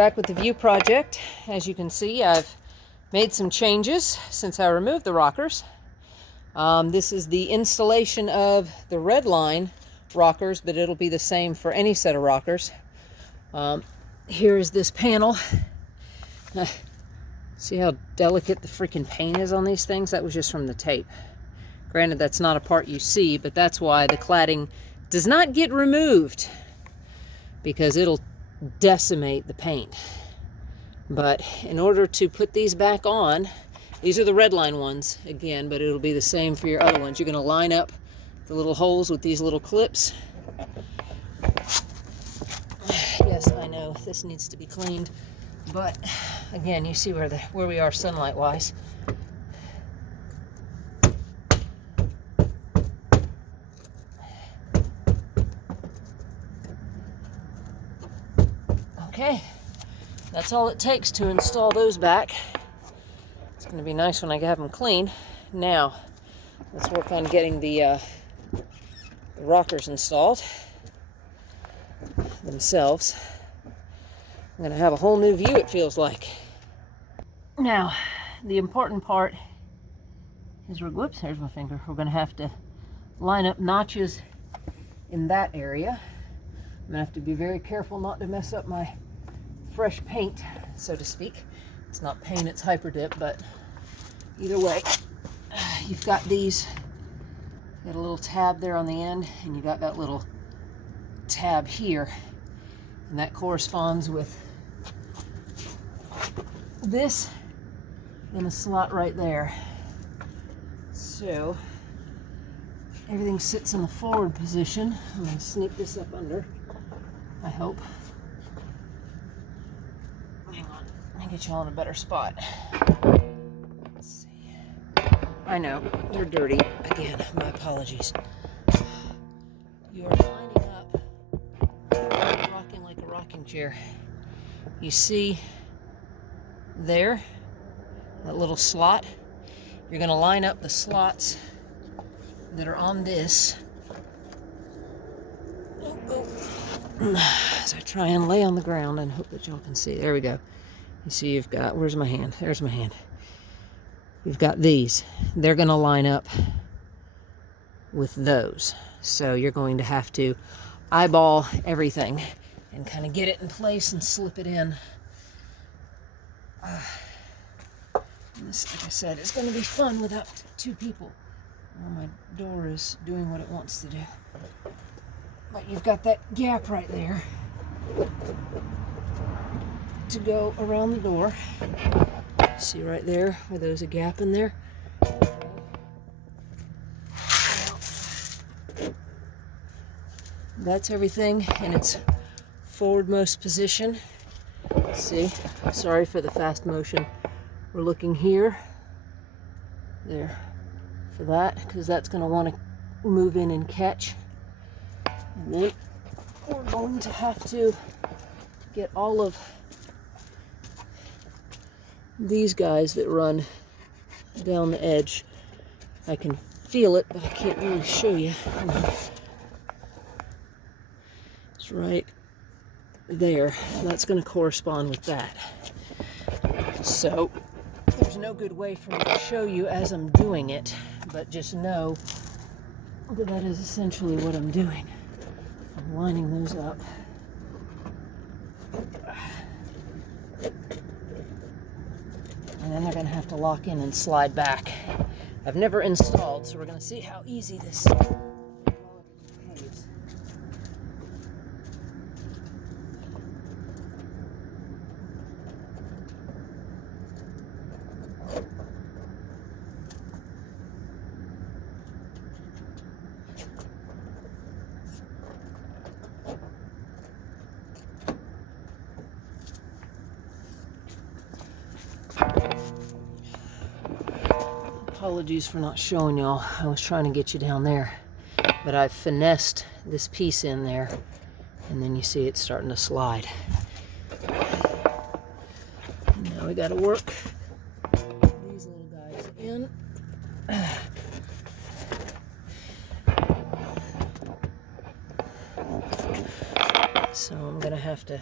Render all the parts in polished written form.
back with the Vue project. As you can see, I've made some changes since I removed the rockers. This is the installation of the redline rockers, but it'll be the same for any set of rockers. Here is this panel. See how delicate the freaking paint is on these things? That was just from the tape. Granted, that's not a part you see, but that's why the cladding does not get removed, because it'll decimate the paint. But in order to put these back on, these are the redline ones again, but it'll be the same for your other ones. You're going to line up the little holes with these little clips. Yes, I know this needs to be cleaned, but again, you see where we are sunlight wise. Okay, that's all it takes to install those back. It's going to be nice when I have them clean. Now, let's work on getting the rockers installed themselves. I'm going to have a whole new view, it feels like. Now, the important part is whoops, there's my finger. We're going to have to line up notches in that area. I'm going to have to be very careful not to mess up my fresh paint, so to speak. It's not paint, it's hyper dip, but either way, you've got these. Got a little tab there on the end, and you got that little tab here, and that corresponds with this and a slot right there. So everything sits in the forward position. I'm going to sneak this up under, I hope. Hang on, let me get you all in a better spot. Let's see. I know, they're dirty. Again, my apologies. You are lining up, rocking like a rocking chair. You see there, that little slot? You're going to line up the slots that are on this. As I try and lay on the ground and hope that y'all can see. There we go. You see you've got, where's my hand? There's my hand. You've got these. They're going to line up with those. So you're going to have to eyeball everything and kind of get it in place and slip it in. This, like I said, is going to be fun without two people. Well, my door is doing what it wants to do. But you've got that gap right there to go around the door. See right there where there's a gap in there? That's everything in its forwardmost position. See, sorry for the fast motion. We're looking here, there, for that, because that's going to want to move in and catch. And then we're going to have to get all of these guys that run down the edge. I can feel it, but I can't really show you. It's right there. That's going to correspond with that. So there's no good way for me to show you as I'm doing it, but just know that that is essentially what I'm doing. I'm lining those up. And then they're going to have to lock in and slide back. I've never installed, so we're going to see how easy this is. Apologies for not showing y'all. I was trying to get you down there, but I've finessed this piece in there, and then you see it's starting to slide. And now we got to work these little guys in. So I'm gonna have to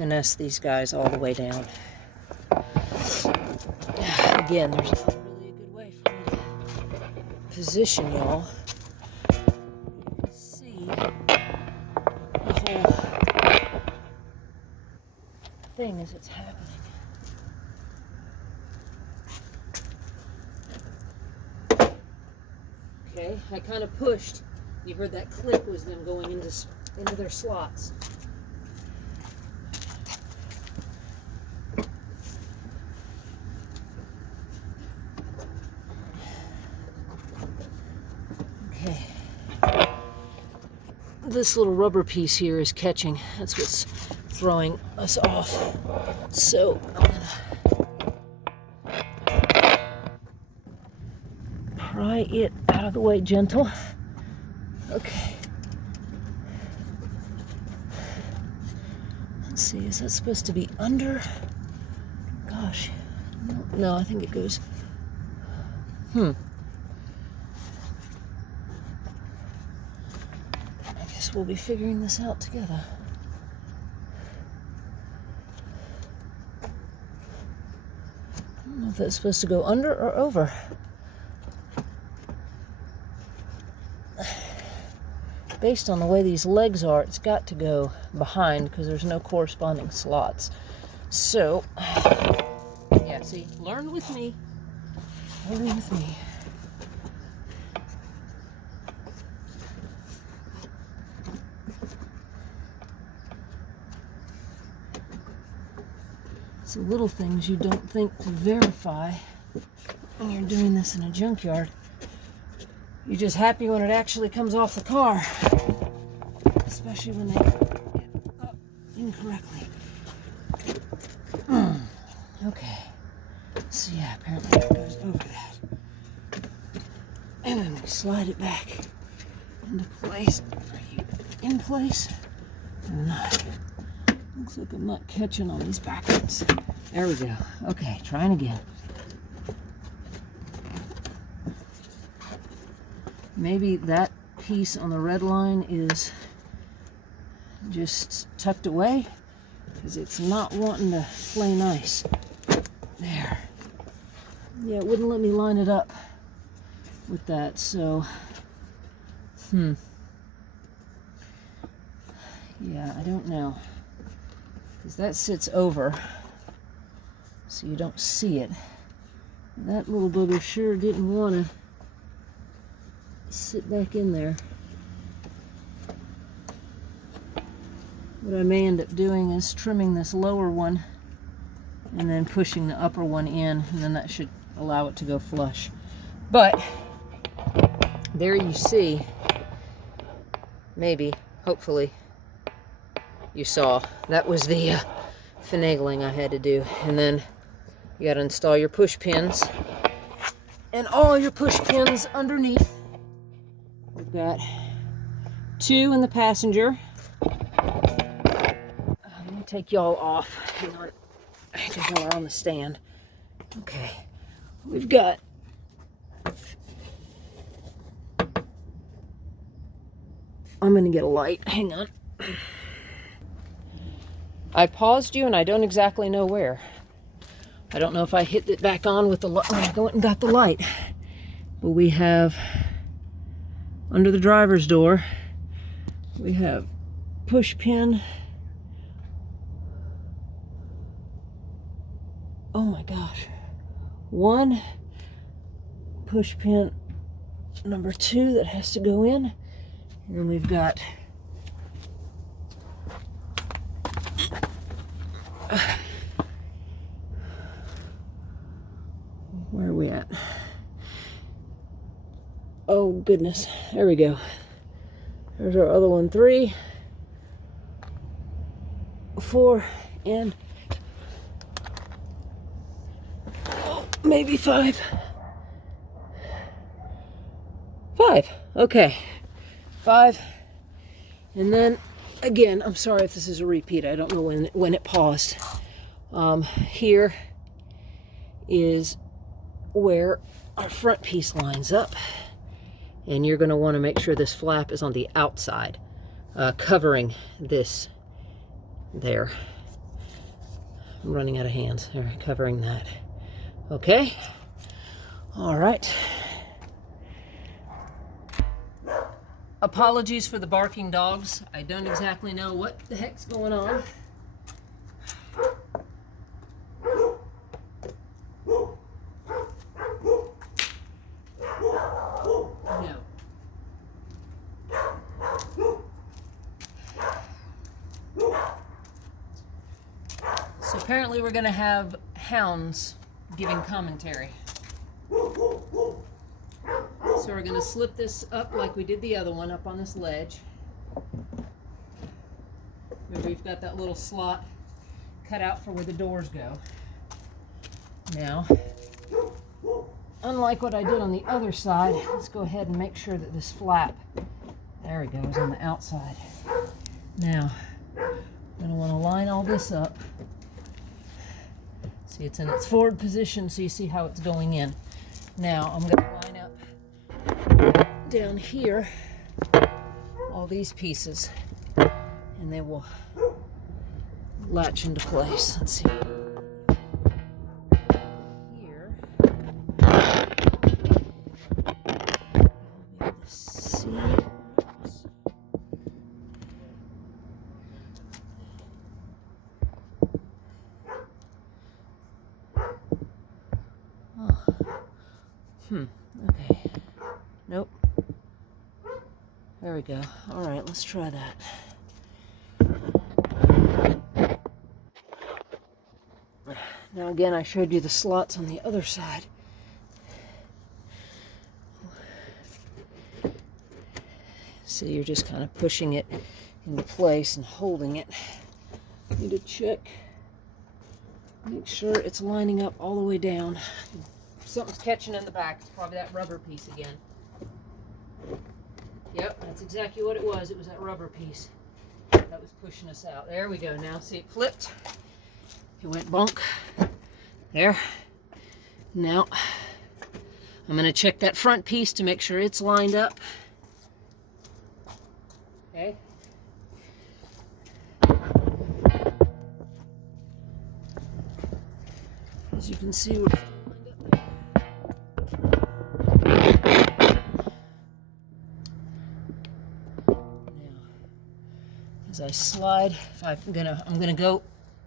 finesse these guys all the way down. Again, there's not really a good way for me to position y'all. You can see the whole thing as it's happening. Okay, I kind of pushed. You heard that click was them going into their slots. Okay. This little rubber piece here is catching. That's what's throwing us off. So I'm gonna pry it out of the way, gentle. Okay. Let's see, is that supposed to be under? Gosh. No, I think it goes. I guess we'll be figuring this out together. I don't know if that's supposed to go under or over. Based on the way these legs are, it's got to go behind because there's no corresponding slots. So, yeah, see, learn with me. Learn with me. It's the little things you don't think to verify when you're doing this in a junkyard. You're just happy when it actually comes off the car, especially when they get up incorrectly. Okay, so yeah, apparently that goes over that. And then we slide it back into place. Are you in place or not? Looks like I'm not catching on these back ones. There we go. Okay, trying again. Maybe that piece on the red line is just tucked away because it's not wanting to play nice. There. Yeah, it wouldn't let me line it up with that, so yeah, I don't know, because that sits over so you don't see it. That little booger sure didn't want to sit back in there. What I may end up doing is trimming this lower one and then pushing the upper one in, and then that should allow it to go flush. But there you see, maybe, hopefully, you saw, that was the finagling I had to do. And then you got to install your push pins and all your push pins underneath. We've got 2 in the passenger. Let me take y'all off. Hang on. Because y'all are on the stand. Okay. We've got I'm going to get a light. Hang on. I paused you and I don't exactly know where. I don't know if I hit it back on with the light when I went and got the light. But we have under the driver's door, we have push pin. Oh my gosh. 1 push pin number 2 that has to go in. And then we've got where are we at? Oh goodness, there we go. There's our other one. 3, 4, and maybe 5. 5, okay. 5, and then again, I'm sorry if this is a repeat. I don't know when it paused. Here is where our front piece lines up, and you're going to want to make sure this flap is on the outside, covering this there. I'm running out of hands. They're covering that. Okay. All right. Apologies for the barking dogs. I don't exactly know what the heck's going on. No. So apparently we're going to have hounds giving commentary. So we're going to slip this up like we did the other one, up on this ledge. Remember, we've got that little slot cut out for where the doors go. Now, unlike what I did on the other side, let's go ahead and make sure that this flap, there we go, is on the outside. Now, I'm going to want to line all this up. See, it's in its forward position, so you see how it's going in. Now, I'm going to line up down here all these pieces, and they will latch into place. Let's see. Here. See. Okay. Nope. There we go. All right, let's try that. Now again, I showed you the slots on the other side. So you're just kind of pushing it into place and holding it. Need to check. Make sure it's lining up all the way down. Something's catching in the back. It's probably that rubber piece again. Yep, that's exactly what it was. It was that rubber piece that was pushing us out. There we go. Now see, it flipped. It went bonk. There. Now, I'm going to check that front piece to make sure it's lined up. Okay. As you can see, we're still lined up there. Now, as I slide, I'm gonna go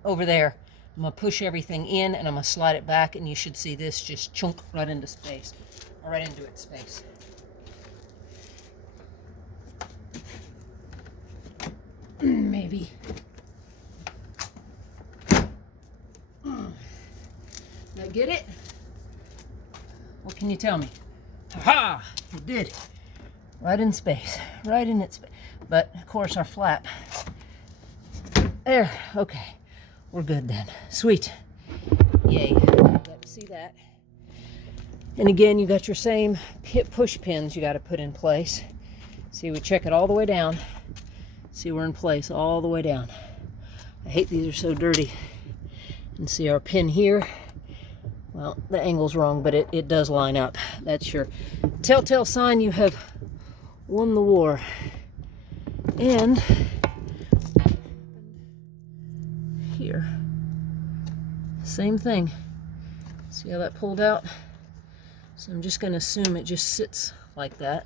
over there. I'm gonna push everything in, and I'm gonna slide it back, and you should see this just chunk right into space, or right into its space. Maybe. Now get it? What can you tell me? Ha! It did. Right in space. Right in its space. But, of course, our flap. There. Okay. We're good then. Sweet. Yay. You got to see that. And again, you got your same push pins you got to put in place. See, we check it all the way down. See, we're in place all the way down. I hate these are so dirty. And see our pin here. Well, the angle's wrong, but it does line up. That's your telltale sign you have won the war. And here, same thing. See how that pulled out? So I'm just going to assume it just sits like that.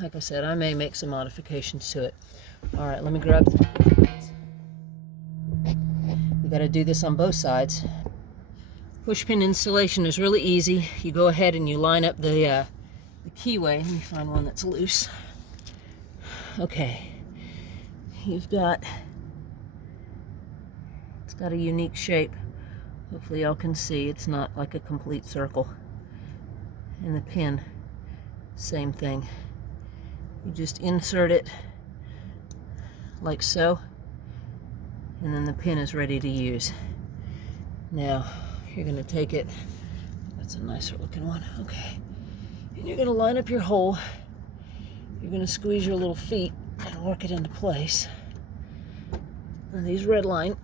Like I said, I may make some modifications to it. All right, let me grab some. We got to do this on both sides. Push pin installation is really easy. You go ahead and you line up the keyway. Let me find one that's loose. Okay, it's got a unique shape. Hopefully y'all can see it's not like a complete circle. And the pin, same thing. You just insert it like so, and then the pin is ready to use. Now, you're going to take it, that's a nicer looking one, okay. And you're going to line up your hole. You're going to squeeze your little feet and work it into place. And these red line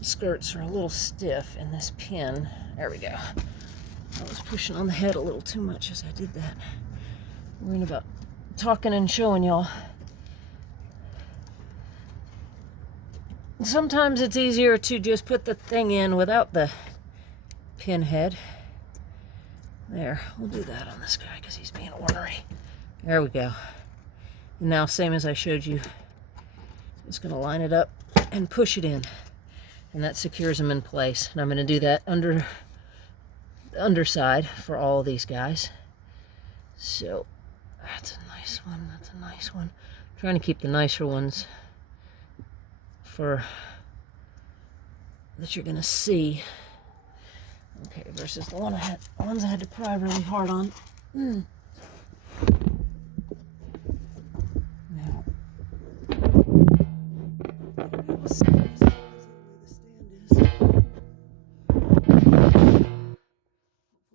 skirts are a little stiff, and this pin, there we go. I was pushing on the head a little too much as I did that. Worrying about talking and showing y'all. Sometimes it's easier to just put the thing in without the pin head. There, we'll do that on this guy because he's being ornery. There we go. And now, same as I showed you, just going to line it up and push it in. And that secures them in place. And I'm going to do that under the underside for all of these guys. So, that's a nice one. That's a nice one. I'm trying to keep the nicer ones for that you're going to see. Okay, versus the ones I had to pry really hard on. Now, hopefully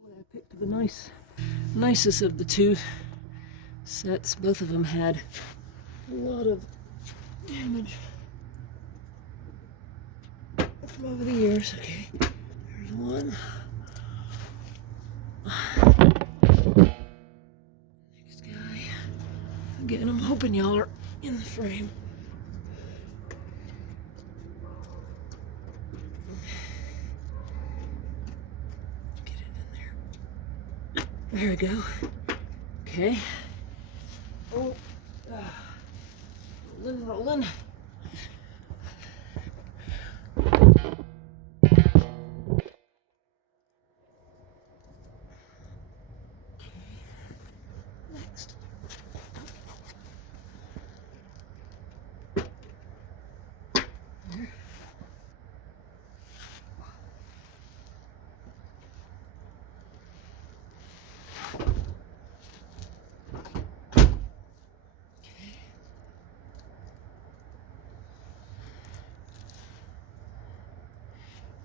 I picked the nicest of the two sets. Both of them had a lot of damage from over the years. Okay, there's one. Next guy. Again, I'm hoping y'all are in the frame. Get it in there. There we go. Okay. Oh, rolling. Next. There.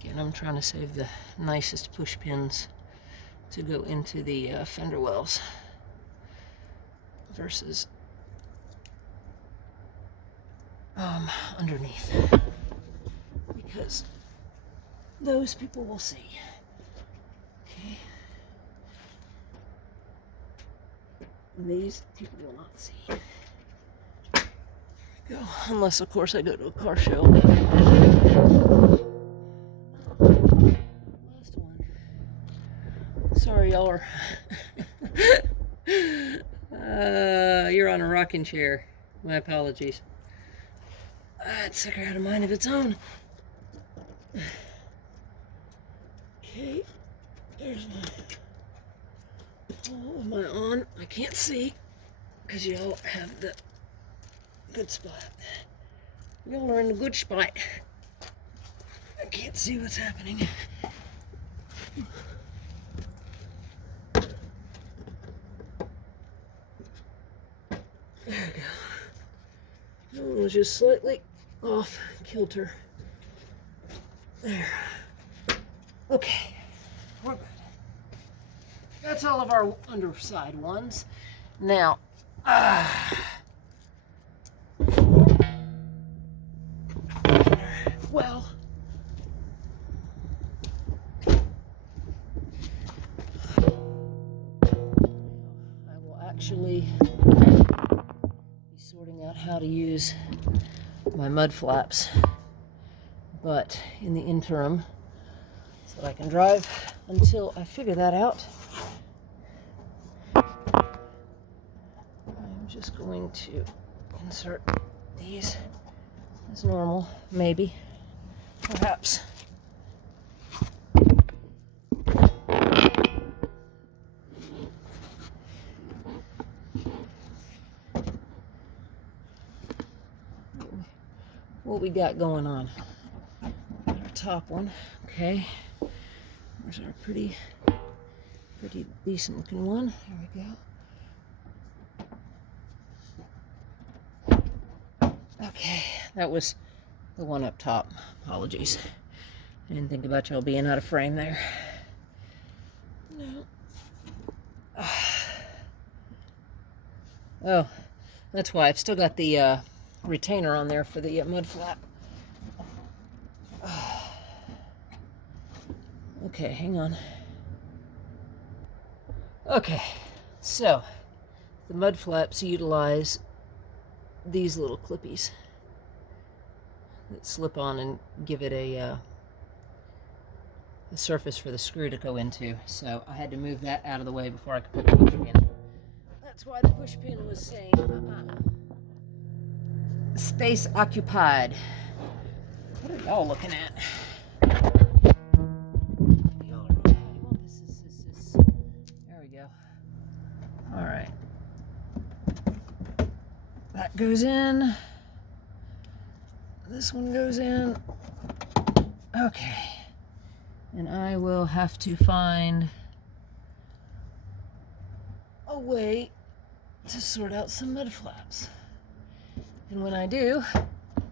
Again, I'm trying to save the nicest push pins to go into the fender wells versus underneath, because those people will see. Okay. And these people will not see. There we go. Unless, of course, I go to a car show. Last one. Sorry, y'all are. You're on a rocking chair. My apologies. That sucker had a mind of its own. Okay, there's all of my on. I can't see because y'all have the good spot. Y'all are in the good spot. I can't see what's happening. There we go. That one was just slightly off kilter. There. Okay, we're good. That's all of our underside ones. Now, well, I will actually be sorting out how to use my mud flaps, but in the interim, so I can drive until I figure that out, I'm just going to insert these as normal, maybe, perhaps. What we got going on? Our top one, okay. There's our pretty decent looking one. There we go. Okay, that was the one up top. Apologies. I didn't think about y'all being out of frame there. No. Oh, that's why I've still got the retainer on there for the mud flap. Okay, hang on. Okay, so the mud flaps utilize these little clippies. that slip on and give it a surface for the screw to go into. So I had to move that out of the way before I could put the push pin. That's why the push pin was saying, space occupied. What are y'all looking at? Y'all are okay. Well, this. There we go. All right. That goes in. This one goes in. Okay. And I will have to find a way to sort out some mud flaps. And when I do,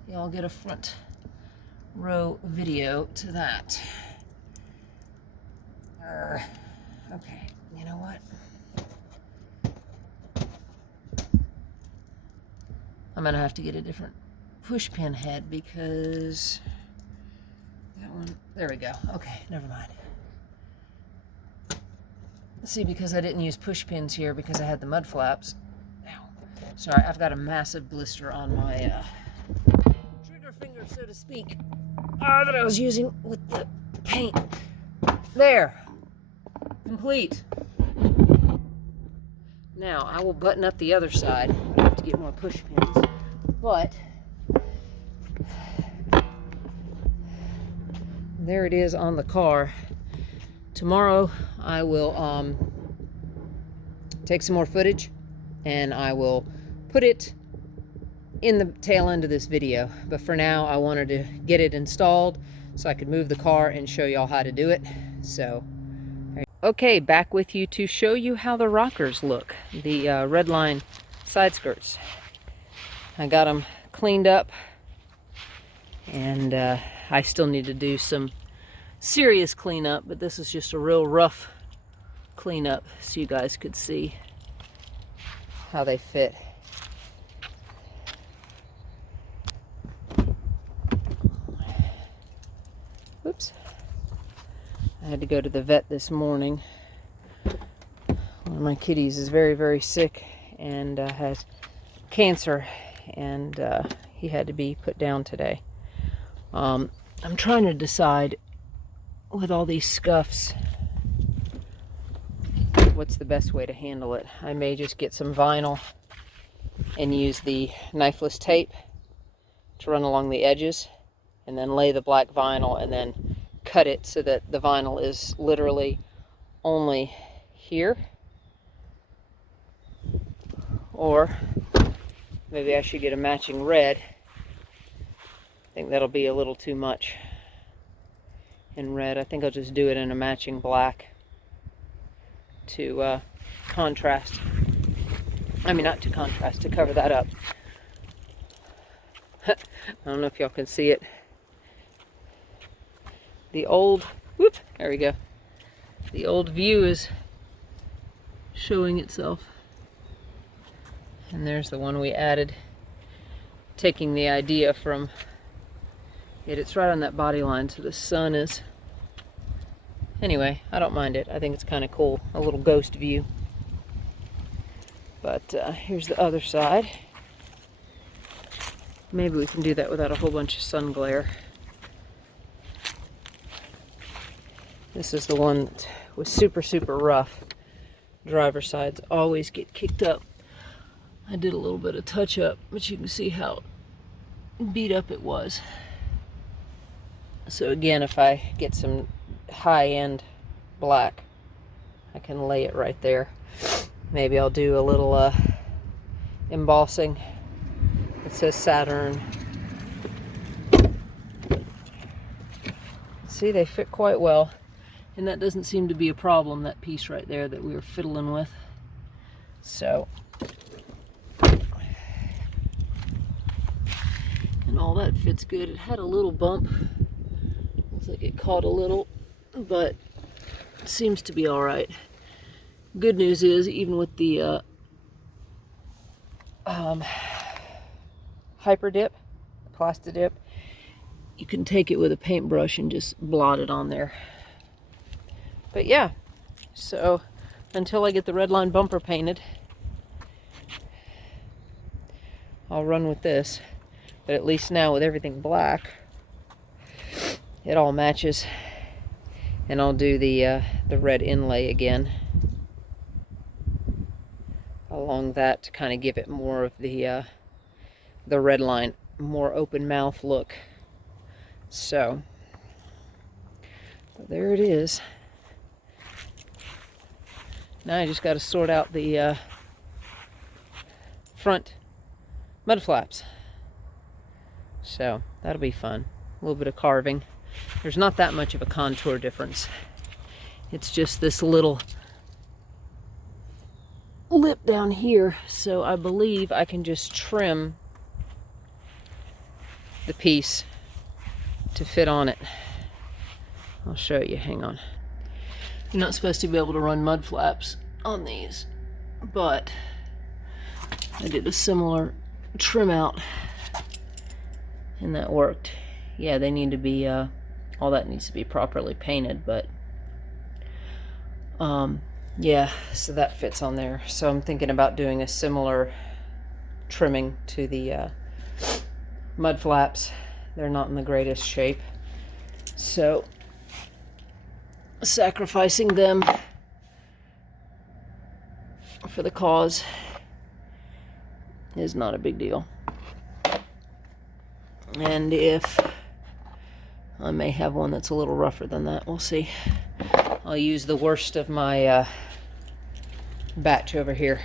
y'all get a front row video to that. Okay, you know what? I'm gonna have to get a different push pin head because that one, there we go. Okay, never mind. See, because I didn't use push pins here because I had the mud flaps. Ow. Sorry, I've got a massive blister on my trigger finger, so to speak, that I was using with the paint. There. Complete. Now, I will button up the other side. I have to get more push pins. But there it is on the car. Tomorrow I will take some more footage and I will put it in the tail end of this video. But for now, I wanted to get it installed so I could move the car and show y'all how to do it. So, okay, back with you to show you how the rockers look, the Redline side skirts. I got them cleaned up, and I still need to do some serious cleanup, but this is just a real rough cleanup so you guys could see how they fit. Oops. I had to go to the vet this morning. One of my kitties is very, very sick and has cancer, and he had to be put down today. I'm trying to decide with all these scuffs what's the best way to handle it. I may just get some vinyl and use the knifeless tape to run along the edges, and then lay the black vinyl and then cut it so that the vinyl is literally only here. Or maybe I should get a matching red. I think that'll be a little too much in red. I think I'll just do it in a matching black to contrast. I mean, not to contrast, to cover that up. I don't know if y'all can see it. The old, whoop, there we go. The old Vue is showing itself. And there's the one we added, taking the idea from it. It's right on that body line, so the sun is. Anyway, I don't mind it. I think it's kind of cool, a little ghost view. But here's the other side. Maybe we can do that without a whole bunch of sun glare. This is the one that was super, super rough. Driver's sides always get kicked up. I did a little bit of touch up, but you can see how beat up it was. So again, if I get some high-end black, I can lay it right there. Maybe I'll do a little embossing. It says Saturn. See, they fit quite well. And that doesn't seem to be a problem, that piece right there that we were fiddling with. So, and all that fits good. It had a little bump. Looks like it caught a little, but it seems to be all right. Good news is, even with the hyper dip, plastic dip, you can take it with a paintbrush and just blot it on there. But yeah, so until I get the Redline bumper painted, I'll run with this. But at least now with everything black, it all matches. And I'll do the red inlay again along that to kind of give it more of the red line, more open mouth look. So there it is. Now I just got to sort out the front mud flaps. So that'll be fun. A little bit of carving. There's not that much of a contour difference. It's just this little lip down here. So I believe I can just trim the piece to fit on it. I'll show you, hang on. You're not supposed to be able to run mud flaps on these, but I did a similar trim out and that worked. Yeah, they need to be, all that needs to be properly painted, but yeah, so that fits on there. So I'm thinking about doing a similar trimming to the mud flaps. They're not in the greatest shape, so sacrificing them for the cause is not a big deal. And if I may have one that's a little rougher than that, we'll see. I'll use the worst of my batch over here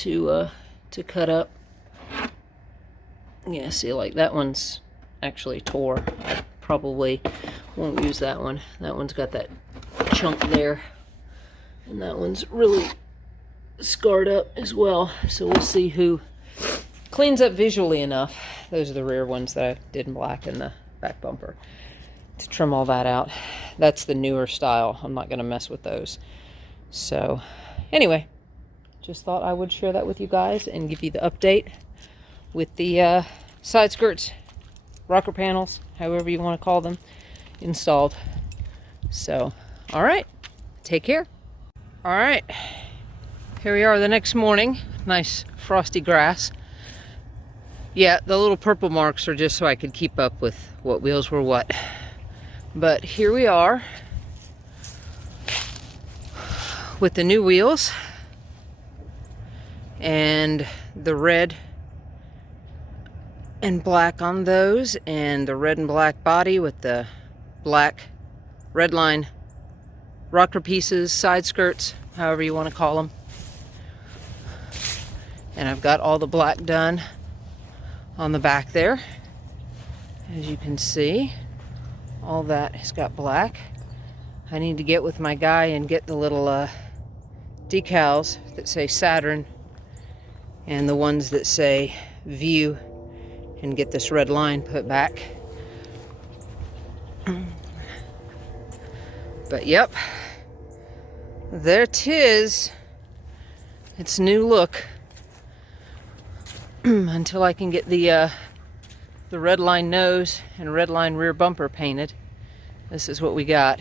to cut up. Yeah, see, like that one's actually tore. I probably won't use that one. That one's got that chunk there, and that one's really scarred up as well. So we'll see who cleans up visually enough. Those are the rear ones that I did in black in the back bumper, to trim all that out. That's the newer style. I'm not going to mess with those. So anyway, just thought I would share that with you guys and give you the update with the side skirts, rocker panels, however you want to call them, installed. So, all right, take care. All right, here we are the next morning. Nice frosty grass. Yeah, the little purple marks are just so I could keep up with what wheels were what. But here we are with the new wheels and the red and black on those, and the red and black body with the black red line rocker pieces, side skirts, however you want to call them. And I've got all the black done on the back there. As you can see, all that has got black. I need to get with my guy and get the little decals that say Saturn and the ones that say Vue, and get this red line put back. But yep, there 'tis. It's new look. Until I can get the red line nose and red line rear bumper painted, this is what we got.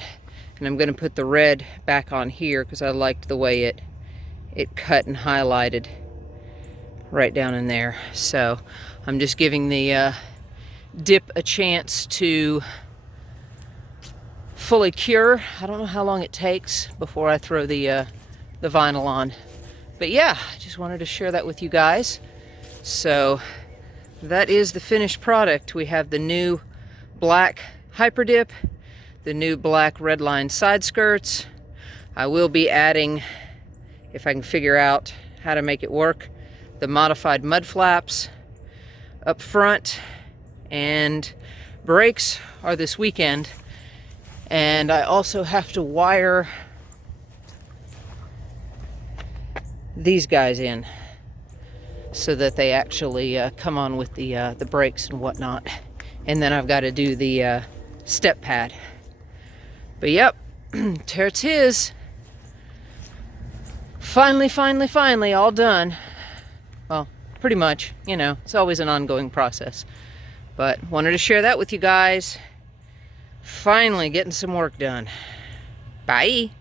And I'm going to put the red back on here because I liked the way it cut and highlighted right down in there. So I'm just giving the dip a chance to fully cure. I don't know how long it takes before I throw the vinyl on. But yeah, I just wanted to share that with you guys. So that is the finished product. We have the new black hyper dip, the new black red line side skirts. I will be adding, if I can figure out how to make it work, the modified mud flaps up front, and brakes are this weekend. And I also have to wire these guys in so that they actually come on with the brakes and whatnot. And then I've got to do the step pad. But yep, there it is. Finally, all done. Well, pretty much, you know, it's always an ongoing process. But wanted to share that with you guys. Finally getting some work done. Bye.